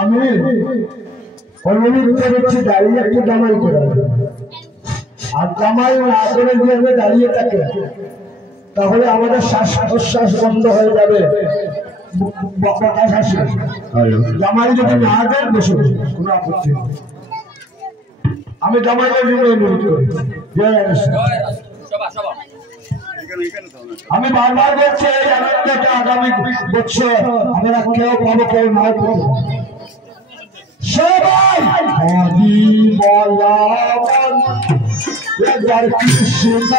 আমি অনুরোধ করেছি দাঁড়িয়ে একটু জামাই করে, আর জামাই না করে যদি আমি দাঁড়িয়ে থাকি তাহলে আমাদের শ্বাস প্রশ্বাস বন্ধ হয়ে যাবে। জামাই যদি না দেন বসে কোনো আপত্তি নেই। আমি জামাইয়ের জন্য অনুরোধ করি। আমি বারবার বলছি এই আনন্দটা আগামী বছর আমরা কেউ পাবো কেউ না পাবো। সবাই হরি বলা কৃষ্ণ